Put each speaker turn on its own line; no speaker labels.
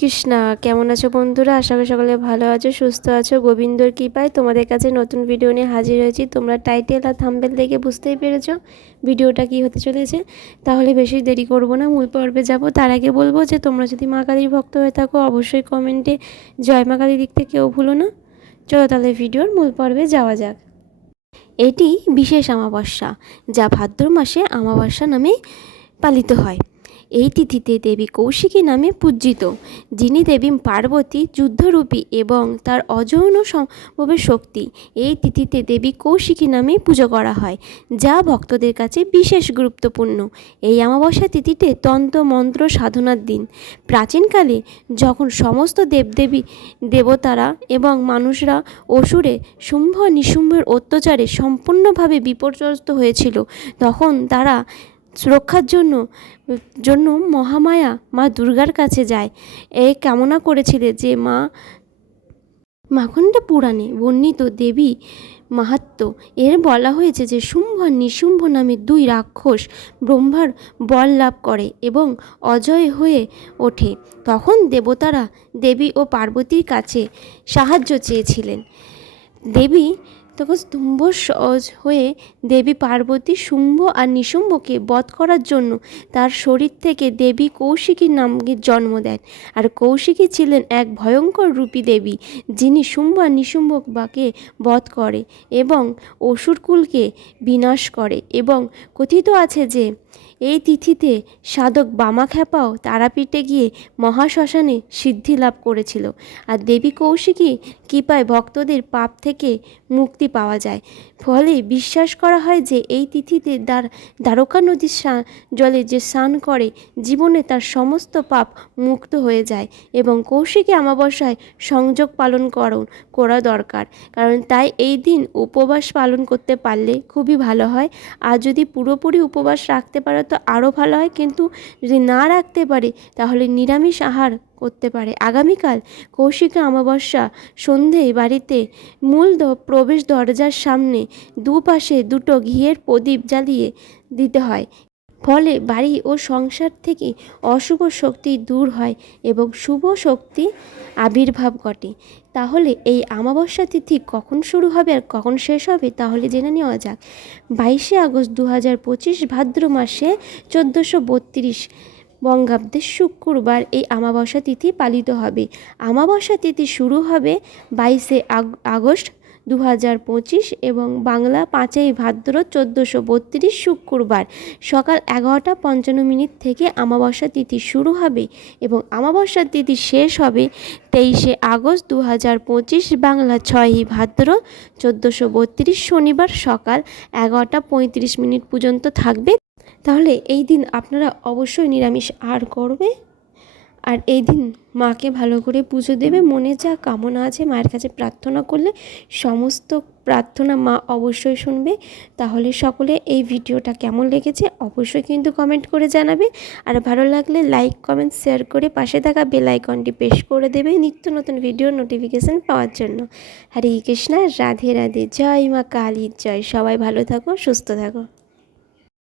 কৃষ্ণা। কেমন আছো বন্ধুরা? আশা করি সকলে ভালো আছো, সুস্থ আছো। গোবিন্দর কৃপায় তোমাদের কাছে নতুন ভিডিও নিয়ে হাজির হয়েছি। তোমরা টাইটেল আর থাম্বেল দেখে বুঝতেই পেরেছ ভিডিওটা কি হতে চলেছে। তাহলে বেশি দেরি করব না, মূল পর্বে যাব। তার আগে বলব যে, তোমরা যদি মা কালীর ভক্ত হয়ে থাকো, অবশ্যই কমেন্টে জয় মা কালী লিখতে কেউ ভুলো না। চলো তাহলে ভিডিওর মূল পর্বে যাওয়া যাক। এটি বিশেষ অমাবস্যা যা ভাদ্র মাসে অমাবস্যা নামে পালিত হয়। এই তিথিতে দেবী কৌশিকী নামে পূজিত, যিনি দেবী পার্বতী, যুদ্ধরূপী এবং তার অযৌন সম্ভবের শক্তি। এই তিথিতে দেবী কৌশিকী নামে পুজো করা হয়, যা ভক্তদের কাছে বিশেষ গুরুত্বপূর্ণ। এই অমাবস্যা তিথিতে তন্ত্র, মন্ত্র, সাধনার দিন। প্রাচীনকালে যখন সমস্ত দেবদেবী, দেবতারা এবং মানুষরা অসুরে শুম্ভ নিশুম্ভের অত্যাচারে সম্পূর্ণভাবে বিপর্যস্ত হয়েছিল, তখন তারা সুরক্ষার জন্য জন্য মহামায়া মা দুর্গার কাছে যায়। এ কামনা করেছিলে যে মা মাখণ্ডা পুরাণে বর্ণিত দেবী মাহাত্ম। এর বলা হয়েছে যে শুম্ভ নিশুম্ভ নামে দুই রাক্ষস ব্রহ্মার বল লাভ করে এবং অজয় হয়ে ওঠে। তখন দেবতারা দেবী ও পার্বতীর কাছে সাহায্য চেয়েছিলেন। দেবী তখন স্তম্ভ সহজ হয়ে দেবী পার্বতী শুম্ভ আর নিশুম্ভকে বধ করার জন্য তার শরীর থেকে দেবী কৌশিকীর নামকে জন্ম দেন। আর কৌশিকী ছিলেন এক ভয়ঙ্কর রূপী দেবী, যিনি শুম্ভ আর নিশুম্ভকে বধ করে এবং অসুরকুলকে বিনাশ করে এবং কথিত আছে যে এই তিথিতে সাধক বামাখ্যাপাও তারাপীঠে গিয়ে মহাশ্মশানে সিদ্ধি লাভ করেছিল। আর দেবী কৌশিকী কৃপায় ভক্তদের পাপ থেকে মুক্তি পাওয়া যায়। ফলে বিশ্বাস করা হয় যে এই তিথিতে দ্বার, দ্বারকা নদীর জলে যে স্নান করে, জীবনে তার সমস্ত পাপ মুক্ত হয়ে যায় এবং কৌশিকী অমাবস্যায় সংযোগ পালন করণ, করা দরকার। কারণ তাই এই দিন উপবাস পালন করতে পারলে খুবই ভালো হয়। আর যদি পুরোপুরি উপবাস রাখতে পারো তো আরও ভালো হয়। কিন্তু যদি না রাখতে পারে, তাহলে নিরামিষ আহার করতে পারে। আগামীকাল কৌশিকা অমাবস্যা সন্ধেয় বাড়িতে মূল প্রবেশ দরজার সামনে দুপাশে দুটো ঘিয়ের প্রদীপ জ্বালিয়ে দিতে হয়। ফলে বাড়ি ও সংসার থেকে অশুভ শক্তি দূর হয় এবং শুভ শক্তি আবির্ভাব ঘটে। তাহলে এই অমাবস্যা তিথি কখন শুরু হবে আর কখন শেষ হবে তাহলে জেনে নেওয়া যাক। বাইশে আগস্ট দু হাজার পঁচিশ ভাদ্র মাসে চোদ্দোশো বত্রিশ বঙ্গাব্দের শুক্রবার এই অমাবস্যা তিথি পালিত হবে। অমাবস্যা তিথি শুরু হবে বাইশে আগস্ট দু হাজার পঁচিশ এবং বাংলা পাঁচই ভাদ্র চোদ্দোশো বত্রিশ শুক্রবার সকাল এগারোটা পঞ্চান্ন মিনিট থেকে আমাবস্যা তিথি শুরু হবে এবং অমাবস্যা তিথি শেষ হবে তেইশে আগস্ট দু হাজার পঁচিশ বাংলা ছয়ই ভাদ্র চোদ্দোশো বত্রিশ শনিবার সকাল এগারোটা পঁয়ত্রিশ মিনিট পর্যন্ত থাকবে। তাহলে এই দিন আপনারা অবশ্যই নিরামিষ আর করবে। আর এই দিন মাকে ভালো করে পুজো দেবে। মনে যা কামনা আছে মায়ের কাছে প্রার্থনা করলে সমস্ত প্রার্থনা মা অবশ্যই শুনবে। তাহলে সকলে এই ভিডিওটা কেমন লেগেছে অবশ্যই কিন্তু কমেন্ট করে জানাবে। আর ভালো লাগলে লাইক কমেন্ট শেয়ার করে পাশে থাকা বেল আইকনটি প্রেস করে দেবে নিত্য নতুন ভিডিওর নোটিফিকেশান পাওয়ার জন্য। হরে কৃষ্ণা, রাধে রাধে, জয় মা কালী, জয়। সবাই ভালো থাকো, সুস্থ থাকো।